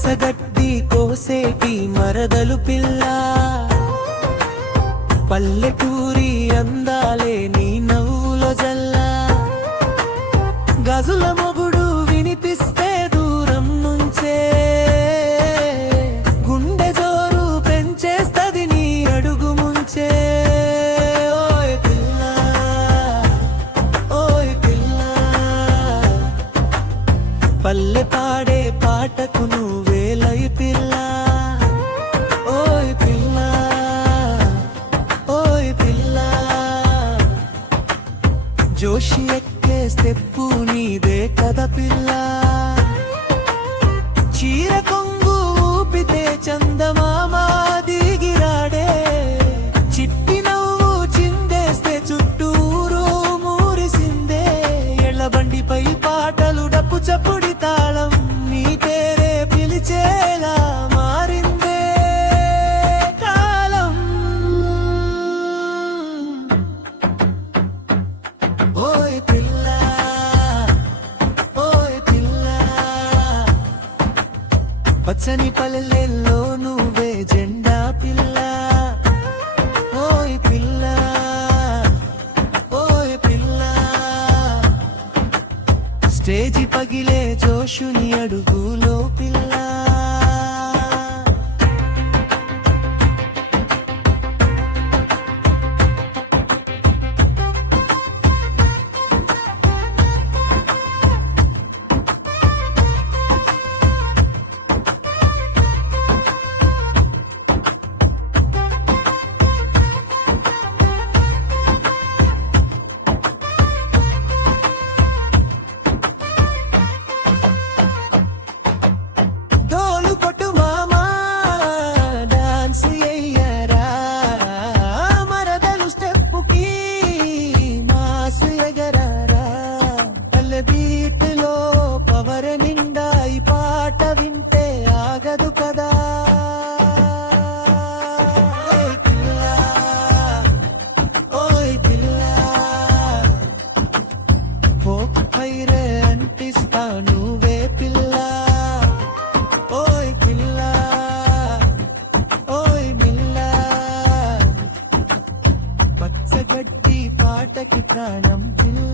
పచ్చగడ్డి కోసేటి మరదలు పిల్ల, పల్లెటూరి అందాలే నీ నవ్వులో జల్ల. గజుల మొగుడు వినిపిస్తే దూరం నుంచే గుండె జోరు పెంచేస్తది నీ అడుగు ముంచే. ఓయ్ పిల్ల, ఓయ్ పిల్ల, పల్లె పాడే పాటకు నువ్వేలై పిల్ల. ఓయ్ పిల్ల, ఓయ్ పిల్ల, జోషి ఎక్కే స్టెప్పు నీదే కథ పిల్ల. చీర కొంగు ఊపితే చందమామ దిగిరాడే, చిట్టి నవ్వు చిందేస్తే చుట్టూరు మూరిసిందే. ఎళ్ళబండిపై పాటలు డప్పు చప్పుడి తాళం నీ పేరే పిలిచేలా మారిందే కాలం. ఓయ్ పిల్ల, ఓయ్ పిల్ల, పచ్చని పల్లెల్లో నువ్వే జెండా పిల్ల. ఓయ్ పిల్ల, ఓయ్ పిల్ల, స్టేజి పగిలే జోషుని అడుగులో పిల్ల. డోలు కొట్టు మామా డాన్స్ ఎయ్యరా, మరదలు స్టెప్పుకి మాస్ ఎగరారా. పల్లె బీట్లో పవర్ నిండా ఈ పాట వింటే ఆగదు కదా. ఓయ్ పిల్ల, ఓయ్ పిల్ల, ఫోక్ పైరే అంటిస్తా నువ్వే పిల్ల. ఓయ్ పిల్ల, ఓయ్ పిల్ల, పచ్చగడ్డి పాటకి ప్రాణం పిల్ల.